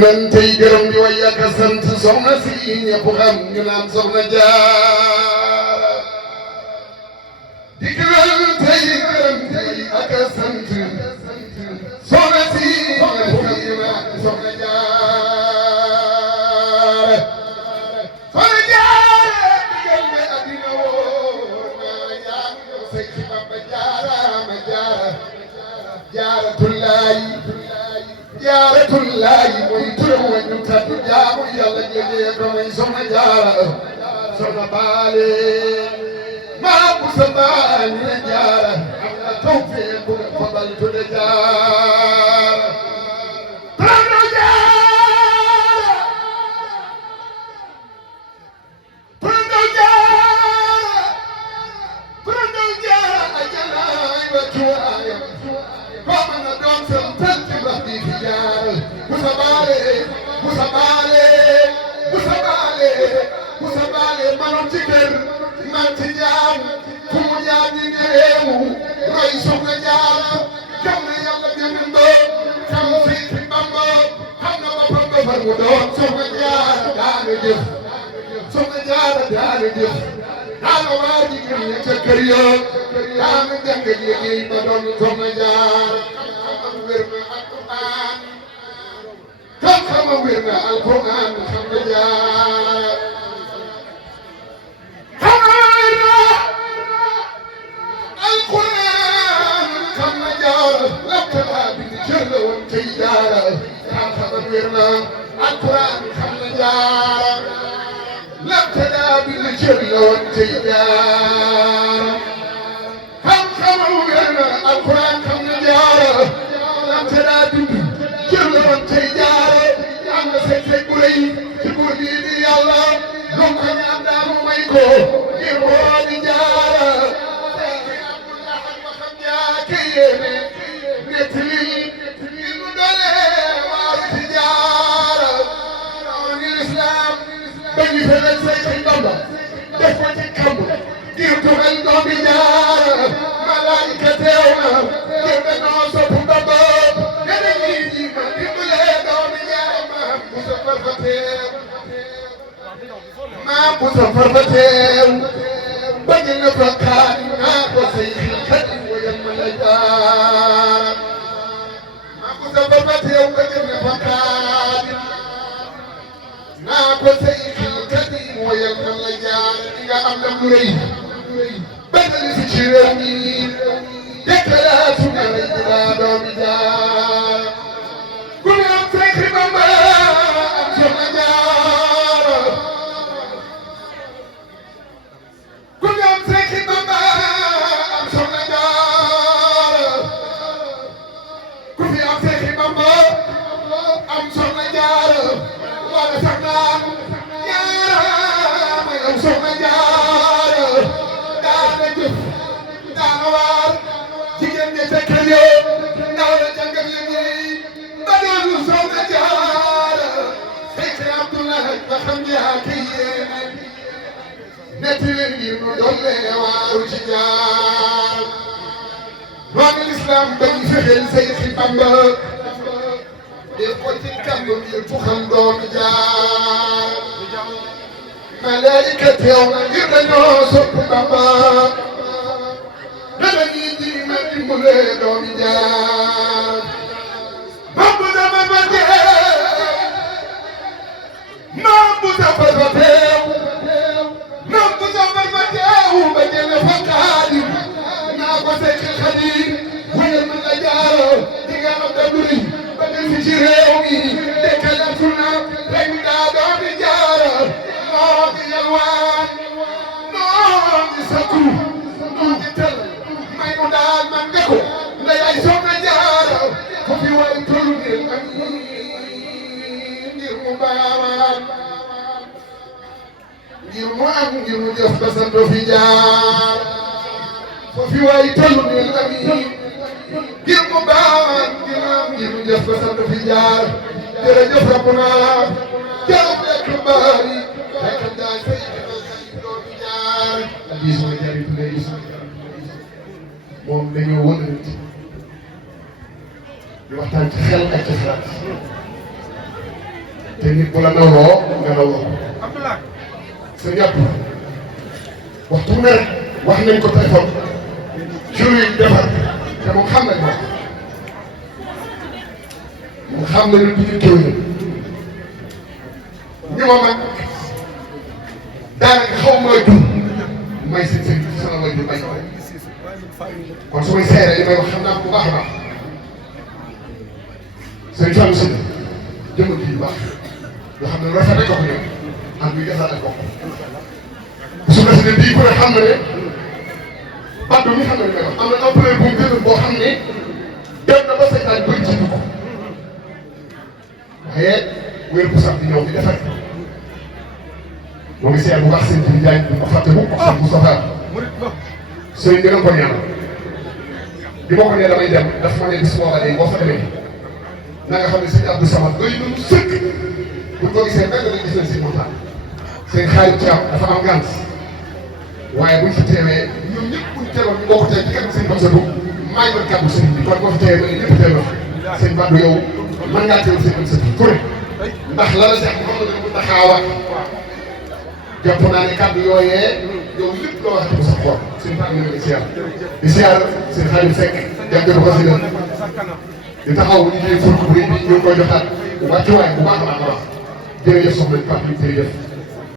nan tey gërëm di way ak a sant soxna si ñëpp xam ñu naan soxna Jaara di nan tey gërëm tey ak a sant soxna si ñëpp xam ñu naan soxna Jaara soxna Jaara digal me addina woo naa yaa ngi ñëw say ci Bamba Jaara ma Jaara Jaaratullaahi Jaaratullaahi mooy turam wa ñu tànn jaamu Yàlla jëlee ko mooy soxna Jaara soxna baale maa bu sa baal ñu ne Jaara am na tawfeex bu nga fabal tudde Jaara turandoo Jaara turandoo Jaara turandoo Jaara ajalaay wa tuwaayam kooku na doon seen tànn ba di fi jaar Musa Baale Musa Baale Musa Baale Musa Baale manoon ci kër man ci jaam fu mu jaar di ñëweewu roy soxna Jaara xam na Yàlla bindoo xam si Bamba xam na boppam ba far mu doon soxna Jaara daana jëf soxna Jaara daana jëf daana waa jigéen ña ca kër yoo daana jàng liggéey ba doon soxna Jaara xam-xama wér na alquran xam na Jaara xam-xama wér na alquran xam na Jaara laptala bi di cër la woon tey Jaara xam-xama wér na alquran xam na Jaara laptala bi di cër la woon tey Jaara xam-xama wér na alquran xam na Jaara laptala bi cër la woon tey Jaara am na seen bu rëy ci buur bii di Yàlla lu ko ñaan daanu may ko ngir moo di Jaara Abdullah waxam yaa ka yéene nettali li mu dolee waaru ci Jaara noonu lislaam ba ñu feneen say ci Bamba def ko ci kamb ngir tuxal doomi Jaara malaayika teew na ngir dañoo sopp Bamba maa bu sa farfateew bañ na fa kaan naa ko say xel woyal ma la Jaara maa bu sa farfateew bañ na fa kaan naa ko say xel woyal ma la Jaara di nga am ndam lu rëy benn li fi ci réew mi déclaration na lay daa doomi Jaara ku ne am say Bamba am soxna Jaara ku ne am say Bamba am soxna Jaara ku fi am say Bamba am soxna Jaara wala sax naan Jaara may am soxna Jaara daana jëf daana waar jigéen ñi ca kër yoo ndaw la jàngal liggéey ba doonu soxna Jaara fekk Abdullah ba xam yaa ka yéene netti leen ngir nu dolle waaru ci Jaara noonu lislaam bañ fexeel say ci Bamba def ko ci kàmb ngir fu xam doomi Jaara malaayika teew na ngir dañoo sopp Bamba dana ñuy ji ma dimbale doomi Jaara Bamba dama ba teew maam bu safar ba teew maam bu safar ba teew ba jële fa Xaadim naa ko say Xaadim wéyal ma la Jaara di nga am da duri ba del fi ci réew mi dekkale suna rek daa doomi Jaara noo di yalwaan noo di sakku noo di tel may nu daal man nga ko nda yaay soxna Jaara ko fi way tolu ngir am ngir mu baawaan ngir mu am ngir mu jëf ba sant fi jaar ko fi way tolu ngir am ngir mu baawaan ngir mu am ngir mu jëf ba sant fi jaar jërëjëf Rabbuna jërëjëf lekk baari fekk daal say doo fi jaar lii sama jariñ lay moom dañoo wënante di waxtaan ci xel ak ci xalaat te nit bu la nawloo nga nawloo sa ñàpp waxtu ne rek wax nañ ko téléphone jur yi defar te moom xam nañ ko moom xam nañu du ñu kéw ñu ma mag daanaka xaw ma jur may seen sëriñ ci sama way jur may kon su may seere li may wax xam naa ko bu baax a baax sëriñ Fallou Sylla jëmm ji baax yoo xam ne rafet rek ko ñëw am luy defar ak bokk su ma si ne bii ku ne xam na ne baat bi xam na li may wax am na ampleur bu mu gën boo xam ne dem na ba saytaan bëri ci dugg waaye wér bu sax di ñëw di defar moo ngi seet bu baax seen ji jaay bu ko fàtte bu ko sëñ Moustapha sëriñ bi nga ko ñaanal bi ma ko nee damay dem daf ma ne bis boo xam ne boo fa demee na nga xam ne sëñ Abdou Samad doy nañu sëkk buñ ko gisee benn lañ gis leen sëñ Moussa seen xaalis ci am dafa am gànt waaye buñ fi teewee ñoom ñëpp buñ teewoon ñu bokk tey ci kàddu sëñ Bamsa Diouf maa ngi doon kàddu sëñ bi kon boo fi teewee ñëpp teewoo sëñ Badou yow mën ngaa teewul sëñ Bamsa Diouf ku ne ndax la la seex xam nga mu taxaawa jàpp naa ne kàddu yooyee yow lépp loo wax ci sa xool sëñ Fane ñu ngi siyaar di siyaar seen xaalis Seck jàngatu ko si la di taxaw liggéey ful bu rëy bi ñu ngi koy joxaat wàccuwaay bu baax a baax a baax jërëjëf soxna Fatou jërëjëf